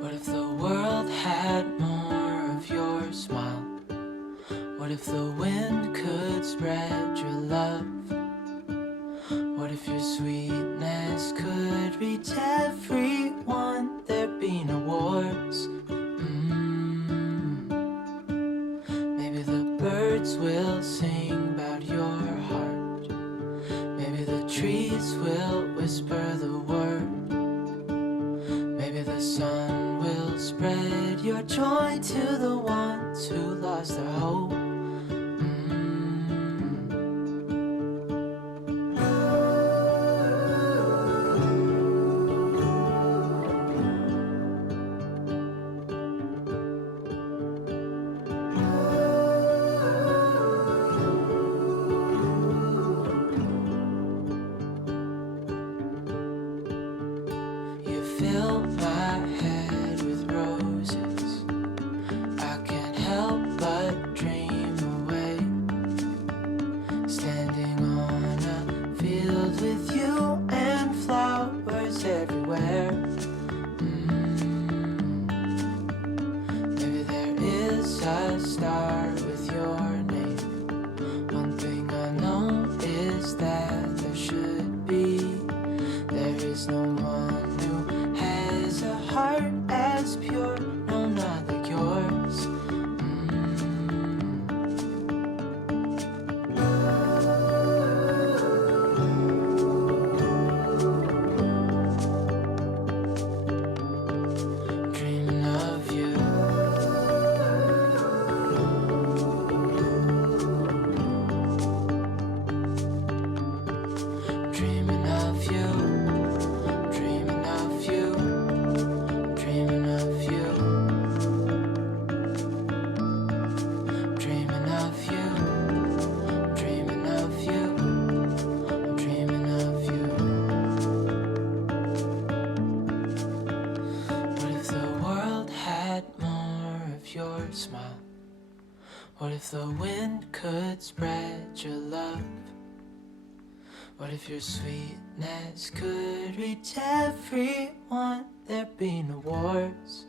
What if the world had more of your smile? What if the wind could spread your love? What if your sweetness could reach everyone? There'd be no wars. Maybe the birds will sing about your heart. Maybe the trees will whisper the word. Maybe the sun will spread your joy to the ones who lost their hope. You fill my head with roses. I can't help but dream away, standing on a field with you and flowers everywhere. Maybe there is a star with your name. One thing I know is that there should be. There is no one who has a heart as pure, no, not like yours. Dreaming of you. Dreaming of you. Dreaming of you. Dreaming of you. Dreaming of you. Dreaming of you. Dreaming of you. What if the world had more of your smile? What if the wind could spread your love? What if your sweetness could reach everyone? There'd be no wars.